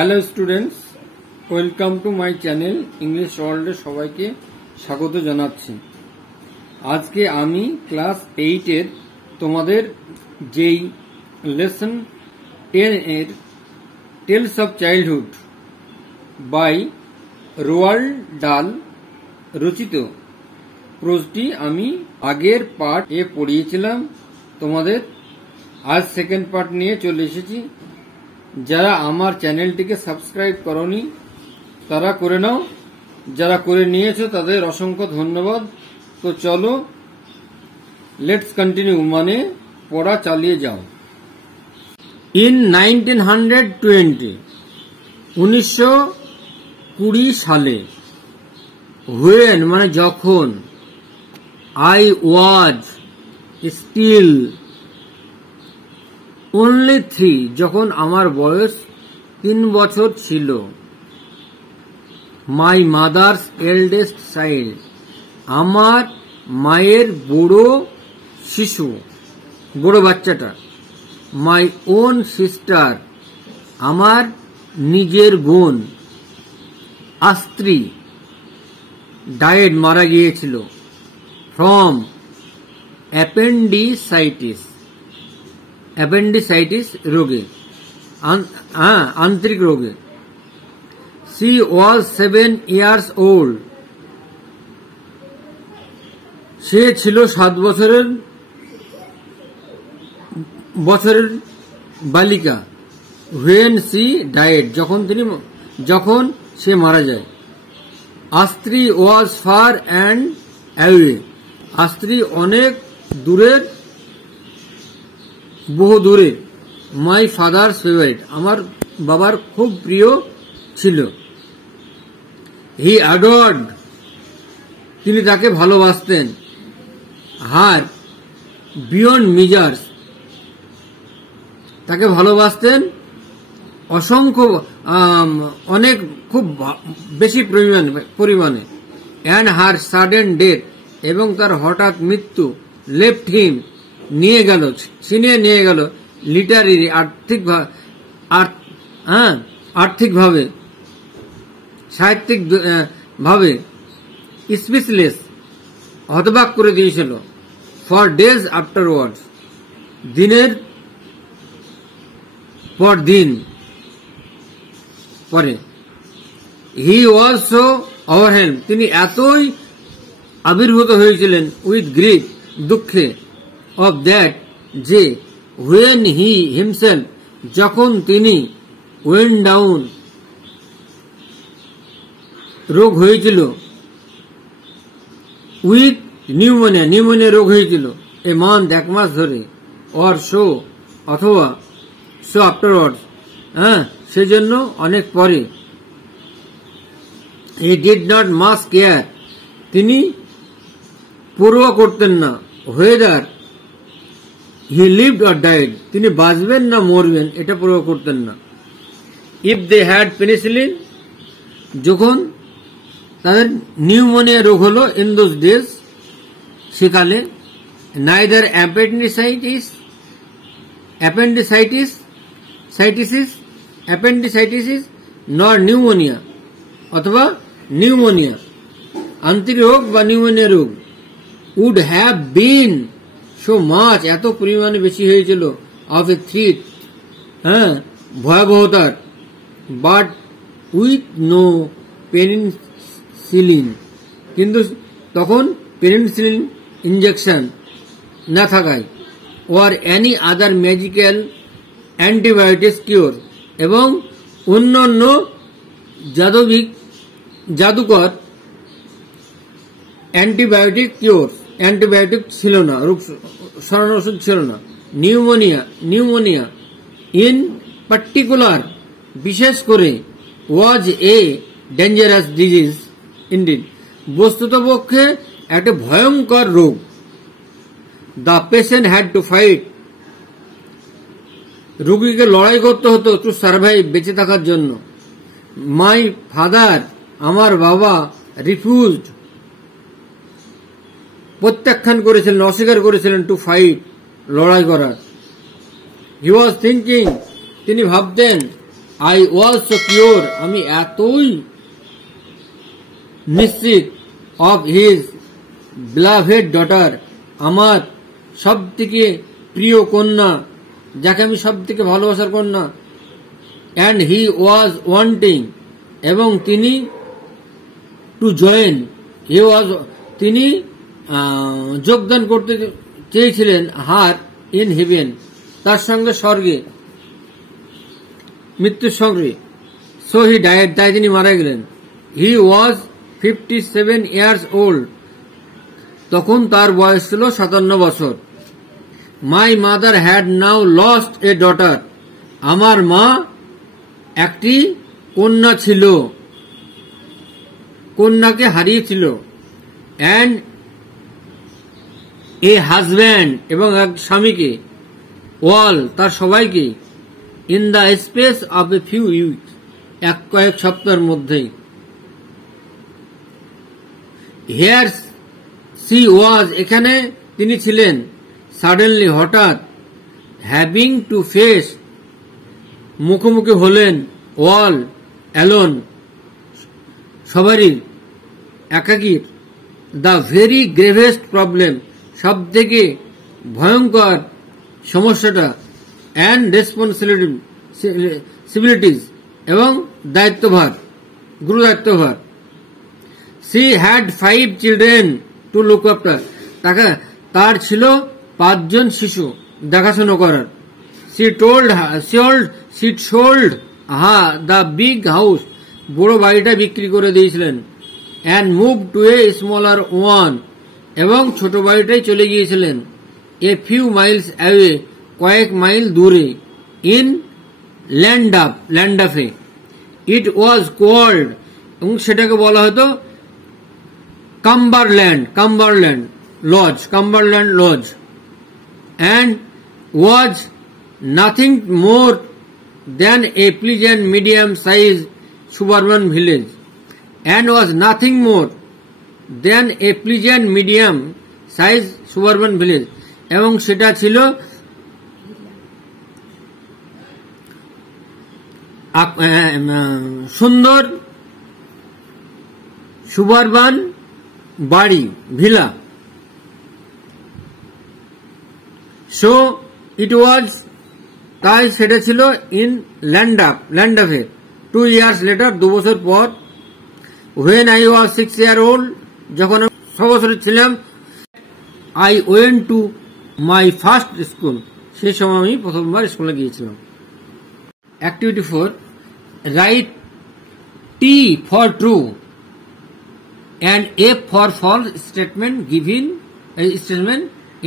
Hello students, welcome to my channel English ওয়ার্ল্ডে সবাইকে স্বাগত জানাচ্ছি। আজকে আমি ক্লাস 8-এর তোমাদের যেই লেসন 10-এর tales of childhood by Roald Dahl রচিত প্রোজটি আমি আগের পার্ট এ পড়িয়েছিলাম তোমাদের। আজ সেকেন্ড পার্ট নিয়ে চলে এসেছি। যারা আমার চ্যানেলটিকে সাবস্ক্রাইব করনি তারা করে নাও, যারা করে নিয়েছো তাদের অসংখ্য ধন্যবাদ। তো চলো লেটস কন্টিনিউ, মানে পড়া চালিয়ে যাও। ইন 1920 1920 সালে, when মানে যখন, I was still only 3 যখন আমার বয়স 3 বছর ছিল, my mother's eldest child আমার মায়ের বড় বাচ্চাটা, my own sister আমার নিজের বোন, স্ত্রী died মারা গিয়েছিল, from appendicitis রোগে, আন্তরিক রোগে। She was 7 years old সে ছিল 7 বছরের বালিকা। when she died যখন সে মারা যায়। স্ত্রী was far and away স্ত্রী অনেক দূরের, বহু দূরে। মাই ফাদার্স ফেভারিট আমার বাবার খুব প্রিয় ছিল। হি অ্যাডর্ড তিনি তাকে ভালোবাসতেন। হার বিয়ন্ড মিজার্স তাকে ভালোবাসতেন অনেক খুব বেশি পরিমাণে। অ্যান্ড হার সাডেন ডেথ এবং তার হঠাৎ মৃত্যু, লেফট হিম ছিনিয়ে নিয়ে গেল, লিটারি আর্থিকভাবে সাহিত্যিক ভাবে, স্পিচলেস হতবাক করে দিয়েছিল। ফর ডেজ আফটারওয়ার্ডস দিনের পর দিন পরে। হি ওয়াজ সো ওভারহেলড তিনি এতই আবির্ভূত হয়েছিলেন, উইথ গ্রিফ দুঃখে, অফ দ্যাট যে, when he himself যখন তিনি, went down রোগ হয়েছিল, উইথ নিউমোনিয়া রোগ হয়েছিল, এ মান্থ এক মাস ধরে, অর সো অথবা সো আফটারওয়ার্ডস সেজন্য অনেক পরে। He did not much care তিনি পরোয়া করতেন না, whether he lived or died তিনি বাঁচবেন না মরবেন এটা পরোয়া করতেন না। if they had penicillin যখন তাদের নিউমোনিয়া রোগ হলো, in those days সেকালে, neither appendicitis nor pneumonia অথবা নিউমোনিয়া আন্তরিক রোগ বা নিউমোনিয়া রোগ, would have been so much এত পরিমাণে বেশি হয়েছিল, of a threat ভয়াবহতার, but with no penicillin কিন্তু তখন পেনিসিলিন ইনজেকশন না থাকায়, or any other magical antibiotics cure এবং অন্যান্য জাদুকর অ্যান্টিবায়োটিক ছিল না, রোগ সরানোর ওষুধ ছিল না। নিউমোনিয়া ইন পার্টিকুলার বিশেষ করে, ওয়াজ এ ডেঞ্জারাস ডিজিজ ইনডিড বস্তুতপক্ষে একটা ভয়ঙ্কর রোগ। The patient had to fight রোগীকে লড়াই করতে হতো, টু সার্ভাইভ বেঁচে থাকার জন্য। মাই ফাদার আমার বাবা, রিফিউজড প্রত্যাখ্যান করেছিলেন, অস্বীকার করেছিলেন, টু ফাইট লড়াই করার। হি ওয়াজ থিঙ্কিং তিনি ভাবতেন, আই ওয়াজ সো কিওর, আমি এতই নিশ্চিত, অফ হিজ বিলাভেড ডটার, আমার সব থেকে প্রিয় কন্যা, যাকে আমি সব থেকে ভালোবাসার কন্যা, অ্যান্ড হি ওয়াজ ওয়ান্টিং, এবং তিনি টু জয়েন, তিনি যোগদান করতে চেয়েছিলেন হার ইন হেভেন, তার সঙ্গে স্বর্গে, মৃত্যুর সঙ্গে। সো হি ডায়েড, তাই তিনি মারা গেলেন। হি ওয়াজ 57 years old, তখন তার বয়স ছিল 57 বছর। My mother had now lost A daughter, আমার মা একটি কন্যা ছিল, কন্যাকে হারিয়েছিল। অ্যান্ড এ হাজব্যান্ড, এবং এক স্বামীকে, অল, তার সবাইকে, in the space of a few weeks, কয়েক সপ্তাহের মধ্যেই। হিয়ার সি ওয়াজ, এখানে তিনি ছিলেন, সাডেনলি, হঠাৎ, হ্যাভিং টু ফেস, মুখোমুখি হলেন, অল অ্যালোন, সবারই, একাকী, দ্য ভেরি গ্রেভেস্ট প্রবলেম, সব থেকে ভয়ঙ্কর সমস্যাটা, অ্যান্ড রেসপন্সিবিলিটিজ, এবং দায়িত্বভার, গুরু দায়িত্বভার। She had 5 children to look after, তার ছিল 5 জন শিশু দেখাশোনা করার। She sold the big house, বড় বাড়িটা বিক্রি করে দিয়েছিলেন। And move to a smaller one, এবং ছোট বাড়িটাই চলে গিয়েছিলেন। এ ফিউ মাইলস অ্যাওয়ে, কয়েক মাইল দূরে। ইন ল্যান্ডাফে, ইট ওয়াজ কল্ড, এবং সেটাকে বলা হতো Cumberland Lodge, and was nothing more than a pleasant medium size suburban village, and was nothing more than a pleasant medium size suburban village, এবং সেটা ছিল সুন্দর সুবারবান বাড়ি, ভিলা। সো ইট ওয়াজ, তাই সেটা ছিল ইন ল্যান্ডাফে। 2 years later, 2 বছর পর, when I was 6 years old, যখন আমি 6 বছরের ছিলাম, I went to my first school, সেই সময় আমি প্রথমবার স্কুলে গিয়েছিলাম। Activity 4, write T for true and F for false statement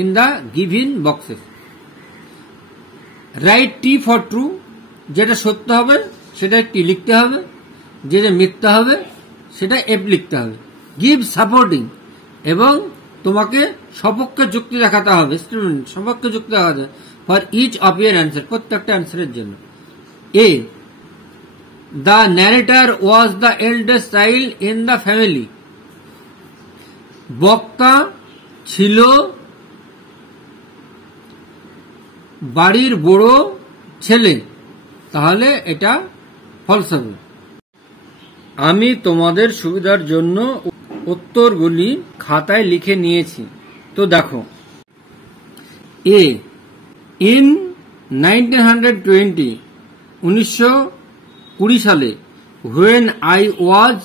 in the given boxes. Write T for true, যেটা সত্য হবে সেটা T লিখতে হবে, যেটা মিথ্যা হবে সেটা F লিখতে হবে। গিভ সাপোর্টিং, এবং তোমাকে সপক্ষে যুক্তি দেখাতে হবে, সপক্ষে যুক্তি দেখাতে হবে, for each of your answer, প্রত্যেকটা অ্যান্সারের জন্য। A, the narrator was the eldest child in the family, বক্তা ছিল বাড়ির বড় ছেলে, তাহলে এটা ফলস হবে। আমি তোমাদের সুবিধার জন্য উত্তরগুলি খাতায় লিখে নিয়েছি, তো দেখো। এ, ইন 1920, 1920 সালে, when I was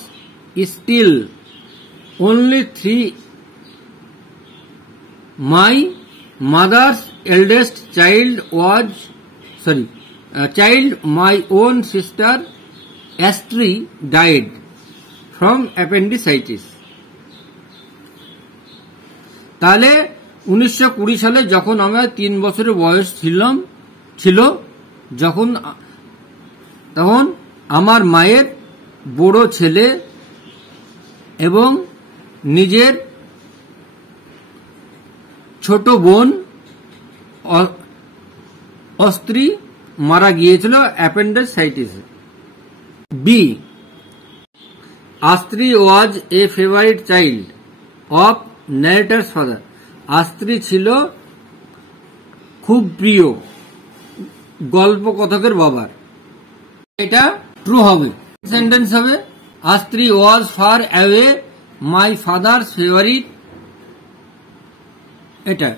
still only 3, my mother's eldest child, my own sister Astrid, died from appendicitis. তাহলে 1920 সালে যখন আমার 3 বছরের বয়স ছিল, তখন আমার মায়ের বড় ছেলে এবং নিজের ছোট বোন অস্ত্রী মারা গিয়েছিল অ্যাপেন্ডিসাইটিসে। B, Astri was a favourite child of narrator's father, Astri ছিল খুব প্রিয় গল্প কথকের বাবার। এটা ট্রু হবে। সেন্টেন্স হবে Astri was far away my father's favourite. এটা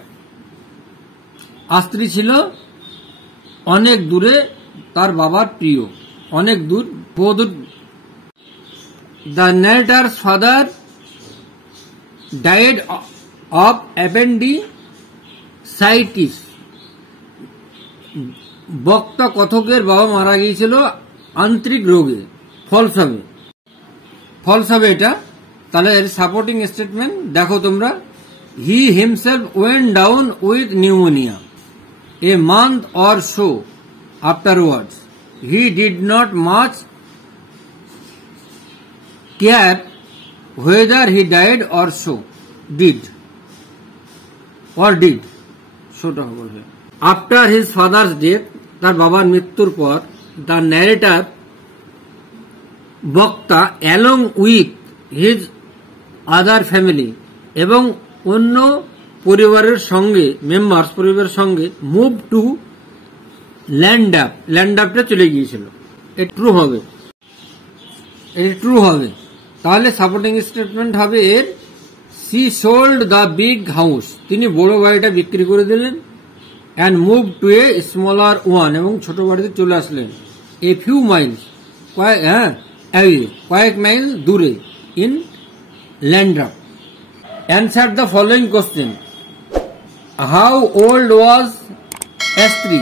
আস্ত্রী ছিল অনেক দূরে তার বাবার প্রিয়, অনেক দূর, বহুদূর। The narrator's father died of appendicitis. বক্তা কথকের বাবা মারা গিয়েছিল আন্তরিক রোগে। ফলস হবে, ফলস হবে এটা। তাহলে এর সাপোর্টিং স্টেটমেন্ট দেখো তোমরা। He himself went down with pneumonia a month or so afterwards. He did not much care whether he died or so did শোটা বলবে। আফটার হিজ ফাদার্স ডেথ, তার বাবার মৃত্যুর পর, দ্য ন্যারেটার বক্তা along with his other family এবং অন্য পরিবারের সঙ্গে, মেম্বার্স পরিবারের সঙ্গে, মুভ টু ল্যান্ডাপ, ল্যান্ডাপটা চলে গিয়েছিল। এটা ট্রু হবে, এটা ট্রু হবে। তাহলে সাপোর্টিং স্টেটমেন্ট হবে এর C sold the big house, তিনি বড় বাড়িটা বিক্রি করে দিলেন। And move to a smaller one, এবং ছোট বাড়িতে চলে আসলেন। এ ফিউ মাইলস, কয়েক মাইল দূরে, in Landrup. Answer the following question. How old was Astri?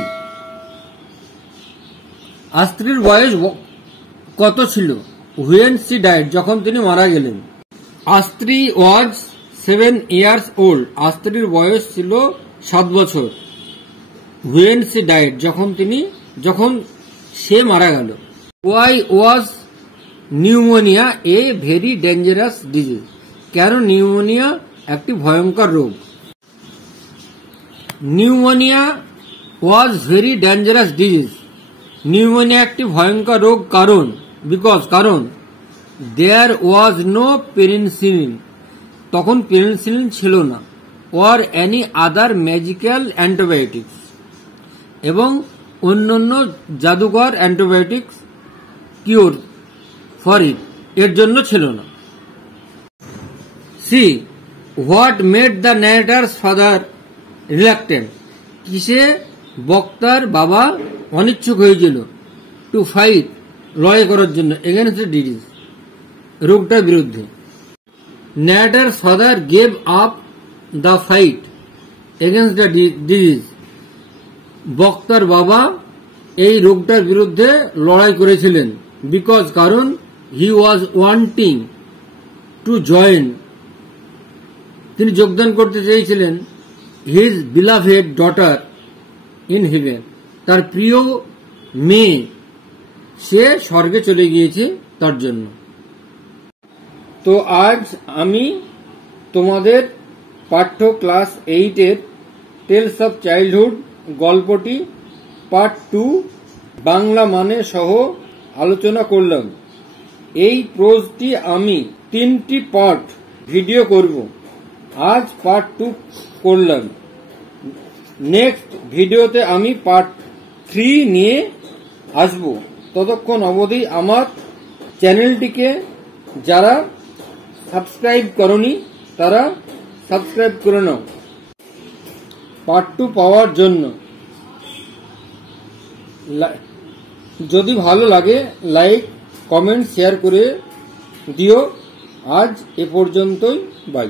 আস্ত্রীর বয়স কত ছিল? হুয়েন সি ডাইড, যখন তিনি মারা গেলেন। আস্ত্রী ওয়াজ 7 years ওল্ড, আস্ত্রীর বয়স ছিল 7 বছর। হুয়েন সি ডাইড, যখন সে মারা গেল। Why was pneumonia a very dangerous disease, কেন নিউমোনিয়া একটি ভয়ঙ্কর রোগ? Pneumonia was very dangerous disease, pneumonia একটি ভয়ঙ্কর রোগ কারণ, কারণ দেয়ার ওয়াজ নো পেনিসিলিন, তখন পেনিসিলিন ছিল না, ওর এনি আদার ম্যাজিক্যাল অ্যান্টিবায়োটিক্স, এবং অন্যান্য জাদুকর অ্যান্টিবায়োটিক্স কিওর ফর ইট, এর জন্য ছিল না। C what made the narrator's father reluctant, কিসে বক্তার বাবা অনিচ্ছুক হয়েছিল? টু ফাইট, লড়াই করার জন্য, এগেনস্ট দ্য ডিজিজ, রোগটার বিরুদ্ধে। Narrator's father gave up the fight against the disease, বক্তার বাবা এই রোগটার বিরুদ্ধে লড়াই করেছিলেন। বিকজ, কারণ, he was wanting to join, তিনি যোগদান করতে চেয়েছিলেন, his beloved daughter in heaven, তার প্রিয় মেয়ে সে স্বর্গে চলে গিয়েছে তার জন্য। তো আজ আমি তোমাদের পাঠ্য ক্লাস 8-এর টেলস অফ চাইল্ডহুড গল্পটি পার্ট 2 বাংলা মানে সহ আলোচনা করলাম। এই প্রোজটি আমি 3টি পার্ট ভিডিও করব। আজ পার্ট 2 করলাম। নেক্সট ভিডিওতে আমি পার্ট 3 নিয়ে আসব। ততক্ষণ অবধি আমার চ্যানেলটিকে যারা সাবস্ক্রাইব করনি তারা সাবস্ক্রাইব করে নাও পার্ট 2 পাওয়ার জন্য। যদি ভালো লাগে লাইক, কমেন্ট, শেয়ার করে দিও। আজ এ পর্যন্তই, বাই।